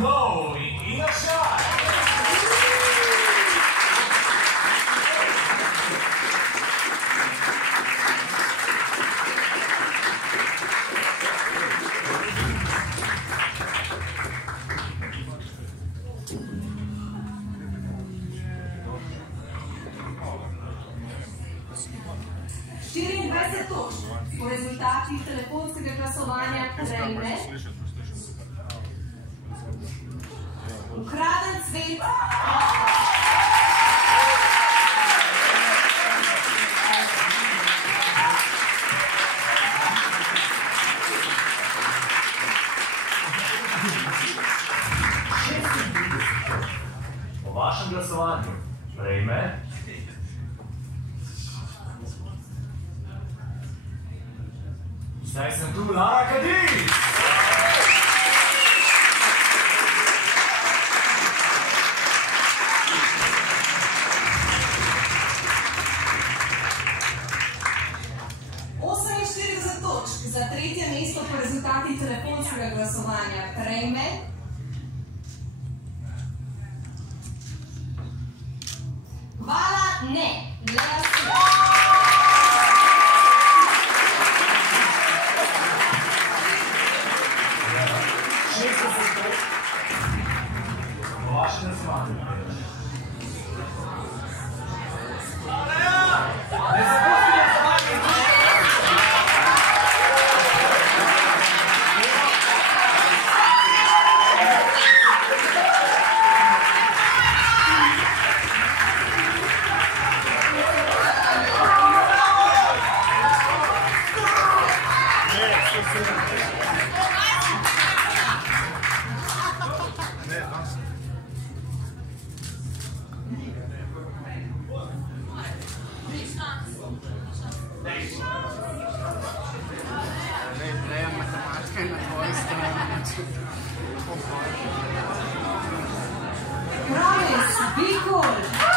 Flow in Ina Šaj. Po rezultatih telefonskega glasovanja prejme Ukraden cvet. Po vašem glasovanju prejme Zdaj sem tu, Lara Kadić! Za tretje mesto po rezultatih telefonskega glasovanja prejme Hvala ne! Promise, be cool.